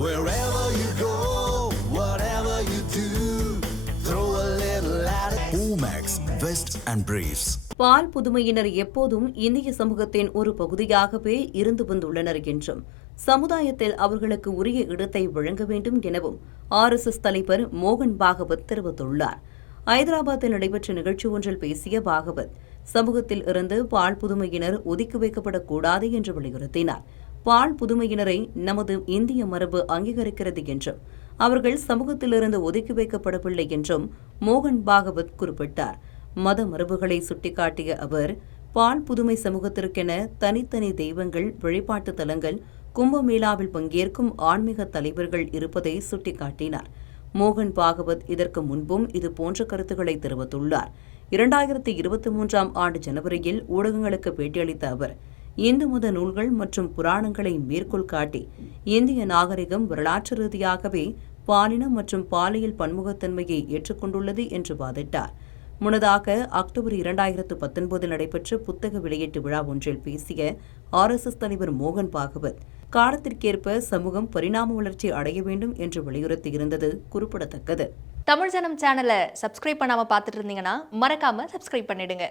Wherever you go, whatever you do, throw a little at it. Omax, Vest and Briefs. பால் புதுமையினர் எப்போதும் இந்திய சமூகத்தின் ஒரு பகுதியாகவே இருந்து வந்துள்ளனர் என்றும் சமுதாயத்தில் அவர்களுக்கு உரிய இடத்தை வழங்க வேண்டும் எனவும் RSS தலைவர் மோகன் பாகவத் தெரிவித்துள்ளார். ஐதராபாத்தில் நடைபெற்ற நிகழ்ச்சி ஒன்றில் பேசிய பாகவத், சமூகத்தில் இருந்து பால் புதுமையினர் ஒதுக்கி வைக்கப்படக்கூடாது என்று வலியுறுத்தினார். பால் புதுமையினரை நமது இந்திய மரபு அங்கீகரிக்கிறது என்றும் அவர்கள் சமூகத்திலிருந்து ஒதுக்கி வைக்கப்படவில்லை என்றும் மோகன் பாகவத் குறிப்பிட்டார். மத மரபுகளை சுட்டிக்காட்டிய அவர், பால் புதுமை சமூகத்திற்கென தனித்தனி தெய்வங்கள், வழிபாட்டு தலங்கள், கும்பமேளாவில் பங்கேற்கும் ஆன்மீக தலைவர்கள் இருப்பதை சுட்டிக்காட்டினார். மோகன் பாகவத் இதற்கு முன்பும் இதுபோன்ற கருத்துக்களை தெரிவித்துள்ளார். 2023ஆம் ஆண்டு ஜனவரியில் ஊடகங்களுக்கு பேட்டியளித்த அவர், இந்து மத நூல்கள் மற்றும் புராணங்களை மேற்கோள் காட்டி இந்திய நாகரிகம் வரலாற்று ரீதியாகவே பாலினம் மற்றும் பாலியல் பன்முகத்தன்மையை ஏற்றுக்கொண்டுள்ளது என்று வாதிட்டார். முன்னதாக அக்டோபர் 2019 நடைபெற்ற புத்தக வெளியீட்டு விழா ஒன்றில் பேசிய RSS தலைவர் மோகன் பாகவத், காலத்திற்கேற்ப சமூகம் பரிணாம வளர்ச்சி அடைய வேண்டும் என்று வலியுறுத்தியிருந்தது குறிப்பிடத்தக்கது. தமிழ் ஜனம் சேனலை சப்ஸ்கிரைப் பண்ணாம பார்த்துட்டு இருந்தீங்கன்னா மறக்காம சப்ஸ்கிரைப் பண்ணிடுங்க.